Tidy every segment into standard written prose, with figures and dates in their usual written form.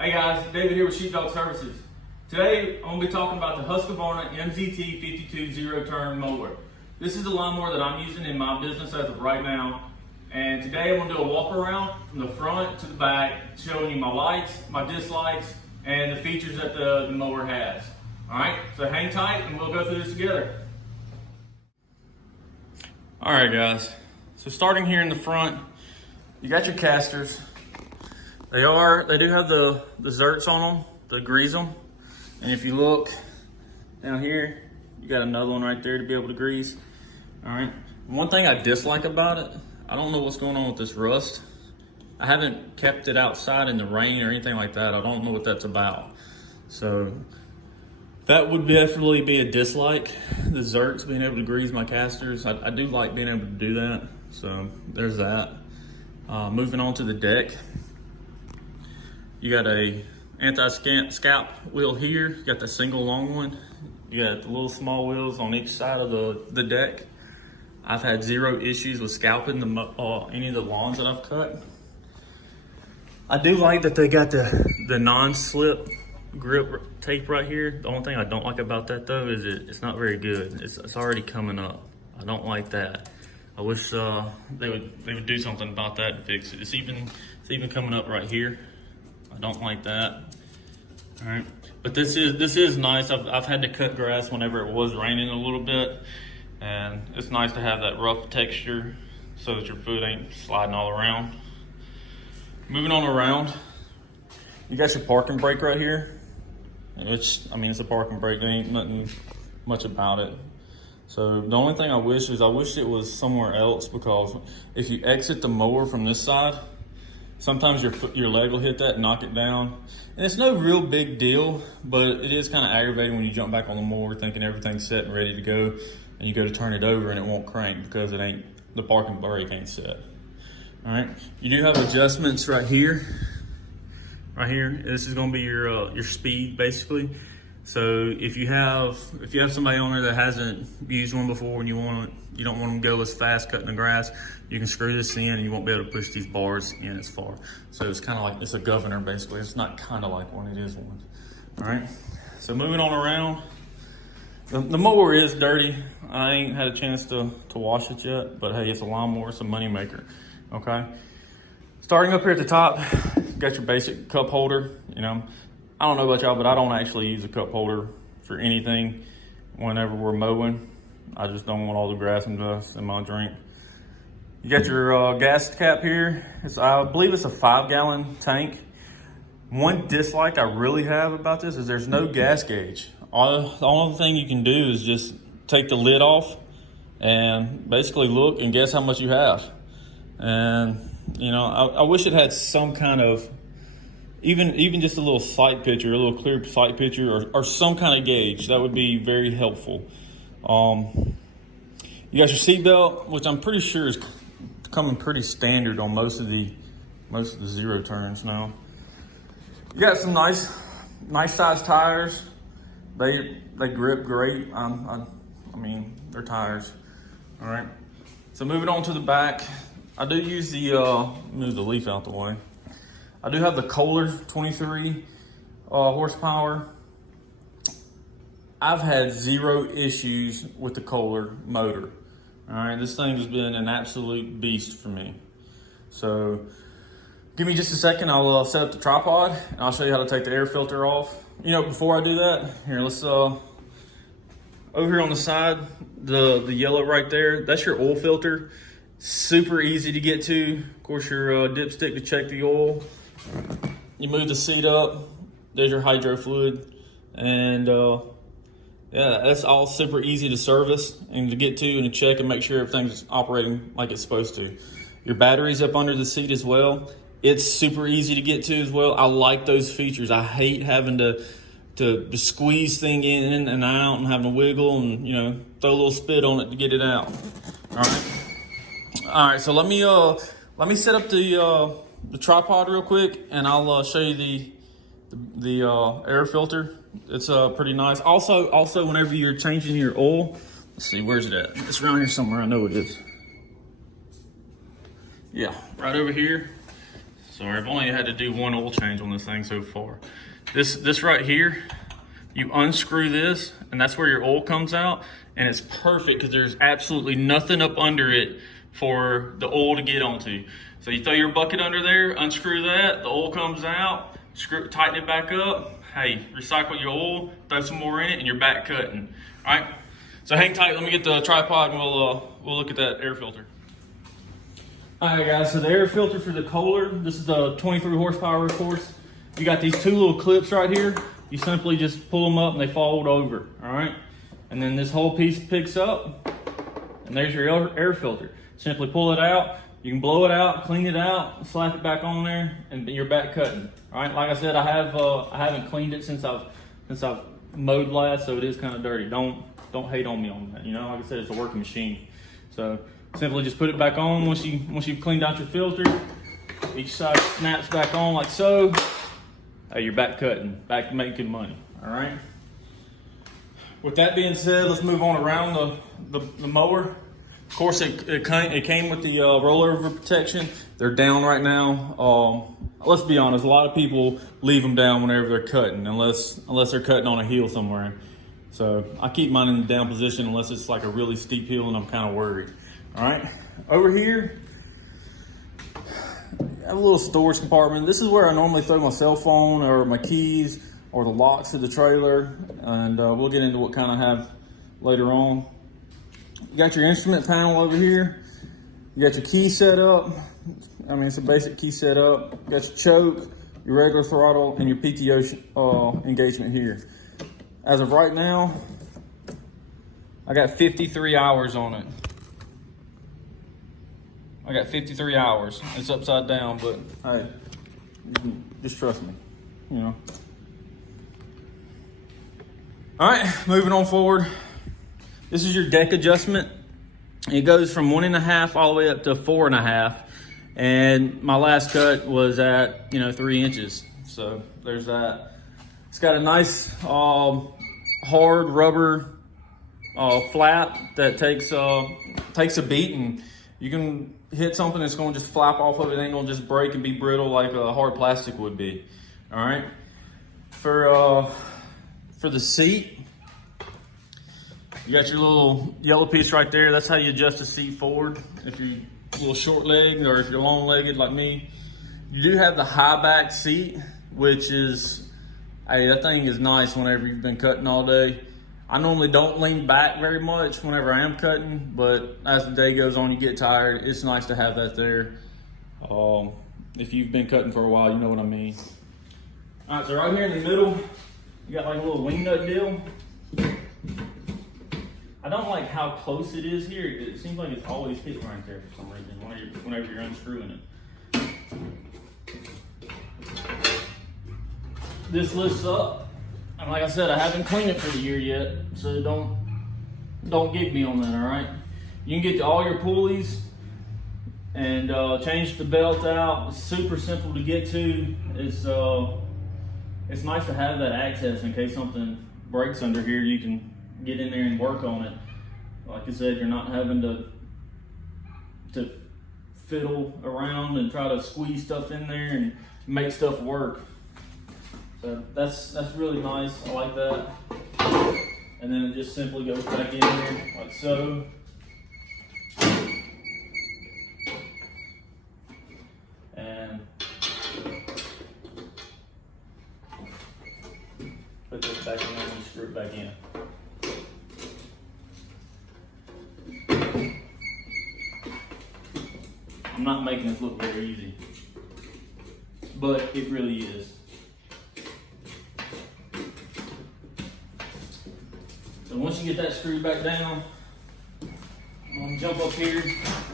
Hey guys, David here with Sheepdog Services. Today I'm going to be talking about the Husqvarna M-ZT 52 zero-turn mower. This is the lawnmower that I'm using in my business as of right now. And today I'm going to do a walk around from the front to the back, showing you my lights, my dislikes, and the features that the mower has. Alright, so hang tight and we'll go through this together. Alright guys, so starting here in the front, you got your casters. They do have the zerts on them, the grease them. And if you look down here, you got another one right there to be able to grease. All right. One thing I dislike about it, I don't know what's going on with this rust. I haven't kept it outside in the rain or anything like that. I don't know what that's about. So that would definitely be a dislike. The zerts, being able to grease my casters. I do like being able to do that. So there's that. Moving on to the deck. You got a anti-scalp wheel here. You got the single long one. You got the little small wheels on each side of the deck. I've had zero issues with scalping any of the lawns that I've cut. I do like that they got the non-slip grip tape right here. The only thing I don't like about that though is it's not very good. It's already coming up. I don't like that. I wish they would do something about that and fix it. It's even coming up right here. I don't like that. All right, but this is nice. I've had to cut grass whenever it was raining a little bit, and it's nice to have that rough texture so that your foot ain't sliding all around. Moving on around, you got your parking brake right here. It's a parking brake. There ain't nothing much about it. So the only thing I wish it was somewhere else, because if you exit the mower from this side, sometimes your leg will hit that and knock it down. And it's no real big deal, but it is kind of aggravating when you jump back on the mower thinking everything's set and ready to go, and you go to turn it over and it won't crank because the parking brake ain't set. All right, you do have adjustments right here. Right here, this is gonna be your speed basically. So if you have somebody on there that hasn't used one before and you don't want them to go as fast cutting the grass, you can screw this in and you won't be able to push these bars in as far. So it's kind of like, it's a governor basically. It's not kind of like one, it is one. All right, so moving on around. The mower is dirty. I ain't had a chance to wash it yet, but hey, it's a lawnmower, it's a money maker, okay? Starting up here at the top, got your basic cup holder. You know, I don't know about y'all, but I don't actually use a cup holder for anything whenever we're mowing. I just don't want all the grass and dust in my drink. You got your gas cap here. I believe it's a 5-gallon tank. One dislike I really have about this is there's no gas gauge. The only thing you can do is just take the lid off and basically look and guess how much you have. And you know, I wish it had some kind of, even just a little sight picture, a little clear sight picture, or some kind of gauge. That would be very helpful. You got your seat belt, which I'm pretty sure is coming pretty standard on most of the zero turns now. You got some nice size tires. They grip great. I mean, they're tires. All right. So moving on to the back, I do use move the leaf out the way. I do have the Kohler 23 horsepower. I've had zero issues with the Kohler motor. All right, this thing has been an absolute beast for me. So give me just a second, I'll set up the tripod and I'll show you how to take the air filter off. You know, before I do that, here, let's, over here on the side, the yellow right there, that's your oil filter. Super easy to get to. Of course, your dipstick to check the oil. You move the seat up, there's your hydro fluid, and yeah, that's all super easy to service and to get to and to check and make sure everything's operating like it's supposed to. Your battery's up under the seat as well. It's super easy to get to as well. I like those features. I hate having to squeeze thing in and out and having to wiggle and, you know, throw a little spit on it to get it out. All right, so let me set up the tripod real quick, and I'll show you the air filter. It's pretty nice. Also, whenever you're changing your oil, let's see, where's it at? It's around here somewhere. I know it is. Yeah, right over here. So sorry. I've only had to do one oil change on this thing so far. This right here, you unscrew this, and that's where your oil comes out, and it's perfect because there's absolutely nothing up under it for the oil to get onto. So you throw your bucket under there, unscrew that, the oil comes out, tighten it back up. Hey, recycle your oil, throw some more in it, and you're back cutting. All right, so hang tight. Let me get the tripod, and we'll look at that air filter. All right, guys, so the air filter for the Kohler, this is the 23 horsepower, of course. You got these two little clips right here. You simply just pull them up and they fold over, all right? And then this whole piece picks up, and there's your air filter. Simply pull it out. You can blow it out, clean it out, slap it back on there, and you're back cutting. All right, like I said, I haven't cleaned it since I've mowed last, so it is kind of dirty. Don't hate on me on that. You know, like I said, it's a working machine. So simply just put it back on once you've cleaned out your filter. Each side snaps back on like so. Hey, you're back cutting, back making money. All right. With that being said, let's move on around the mower. Of course, it came with the rollover protection. They're down right now. Let's be honest, a lot of people leave them down whenever they're cutting, unless they're cutting on a hill somewhere. So I keep mine in the down position unless it's like a really steep hill and I'm kind of worried. All right, over here, I have a little storage compartment. This is where I normally throw my cell phone or my keys or the locks of the trailer, and we'll get into what kind I have later on. You got your instrument panel over here. You got your key set up. I mean, it's a basic key setup. You got your choke, your regular throttle, and your PTO engagement here. As of right now, I got 53 hours on it. I got 53 hours. It's upside down, but hey, just trust me, you know. All right, moving on forward. This is your deck adjustment. It goes from 1.5 all the way up to 4.5. And my last cut was at, 3 inches. So there's that. It's got a nice hard rubber flap that takes a beat, and you can hit something that's going to just flap off of it. It ain't going to just break and be brittle like a hard plastic would be. All right. For the seat, you got your little yellow piece right there. That's how you adjust the seat forward. If you're a little short-legged or if you're long-legged like me. You do have the high back seat, which is, hey, that thing is nice whenever you've been cutting all day. I normally don't lean back very much whenever I am cutting, but as the day goes on, you get tired. It's nice to have that there. If you've been cutting for a while, you know what I mean. All right, so right here in the middle, you got like a little wing nut deal. I don't like how close it is here. It seems like it's always hitting right there for some reason whenever you're unscrewing it. This lifts up, and like I said, I haven't cleaned it for the year yet, so don't get me on that. All right, you can get to all your pulleys and change the belt out. It's super simple to get to. It's nice to have that access in case something breaks under here. You can get in there and work on it. Like I said, you're not having to fiddle around and try to squeeze stuff in there and make stuff work. So that's really nice. I like that. And then it just simply goes back in there like so. And put this back in there and screw it back in. I'm not making this look very easy, but it really is. So once you get that screwed back down, I'm gonna jump up here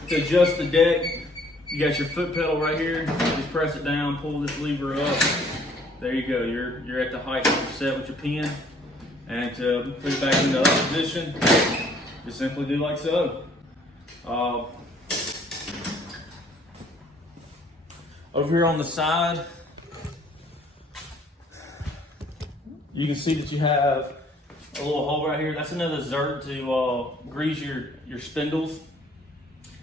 to adjust the deck. You got your foot pedal right here. Just press it down, pull this lever up. There you go. You're at the height that you're set with your pin. And to put it back into the up position, just simply do like so. Over here on the side, you can see that you have a little hole right here. That's another ZRT to grease your spindles.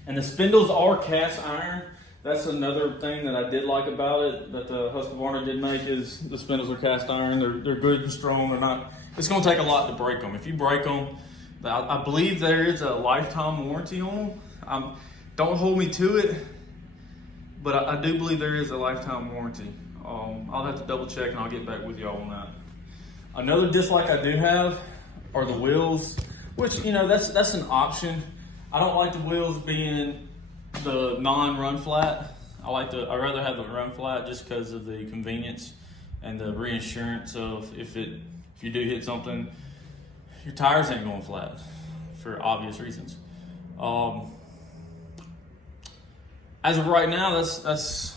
And the spindles are cast iron, That's another thing that I did like about it, that the Husqvarna did make, is the spindles are cast iron. They're good and strong. They're not. It's going to take a lot to break them. If you break them, I believe there is a lifetime warranty on them. Don't hold me to it, but I do believe there is a lifetime warranty. I'll have to double check and I'll get back with y'all on that. Another dislike I do have are the wheels, which, you know, that's an option. I don't like the wheels being the non-run flat. I'd rather have the run flat just because of the convenience and the reassurance of if you do hit something, your tires ain't going flat for obvious reasons. As of right now, that's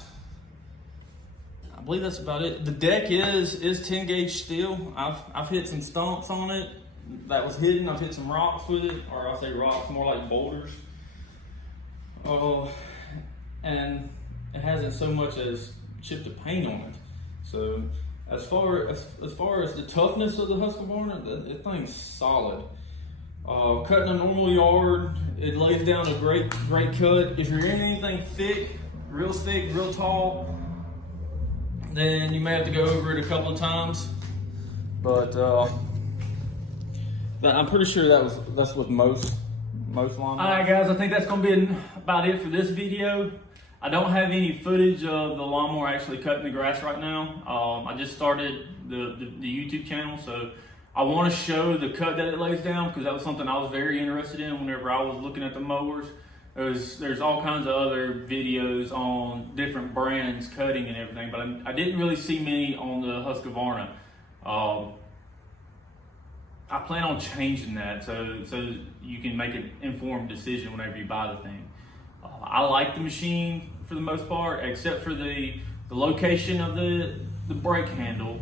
I believe that's about it. The deck is 10 gauge steel. I've hit some stumps on it that was hidden. I've hit some rocks with it, or I'll say rocks, more like boulders. And it hasn't so much as chipped the paint on it. So as far as the toughness of the Husqvarna, the thing's solid. Cutting a normal yard, it lays down a great cut. If you're in anything thick, real tall, then you may have to go over it a couple of times. But I'm pretty sure that's with most lawnmowers. All right, guys, I think that's gonna be about it for this video. I don't have any footage of the lawnmower actually cutting the grass right now. I just started the YouTube channel, so I want to show the cut that it lays down, because that was something I was very interested in whenever I was looking at the mowers. There's all kinds of other videos on different brands cutting and everything, but I didn't really see many on the Husqvarna. I plan on changing that so you can make an informed decision whenever you buy the thing. I like the machine for the most part, except for the location of the brake handle.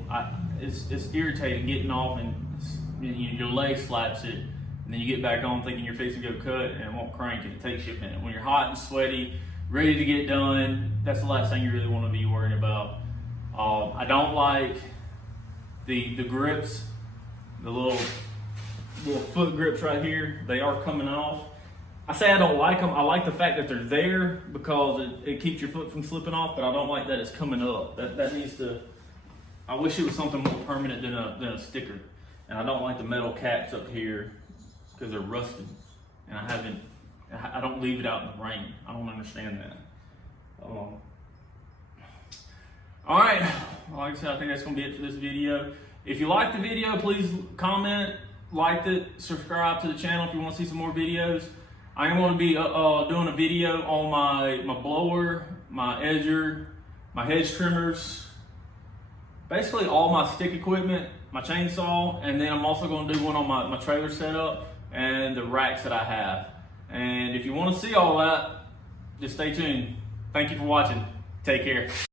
It's irritating getting off and your leg slaps it, and then you get back on thinking you're fixing to go cut and it won't crank it. It takes you a minute. When you're hot and sweaty, ready to get done, that's the last thing you really want to be worried about. I don't like the grips, the little foot grips right here. They are coming off. I say I don't like them. I like the fact that they're there because it keeps your foot from slipping off, but I don't like that it's coming up. That needs to, I wish it was something more permanent than a sticker. And I don't like the metal caps up here because they're rusted. And I don't leave it out in the rain. I don't understand that. All right, like I said, I think that's gonna be it for this video. If you like the video, please comment, like it, subscribe to the channel if you want to see some more videos. I am going to be doing a video on my blower, my edger, my hedge trimmers, basically all my stick equipment, my chainsaw, and then I'm also going to do one on my trailer setup and the racks that I have. And if you want to see all that, just stay tuned. Thank you for watching. Take care.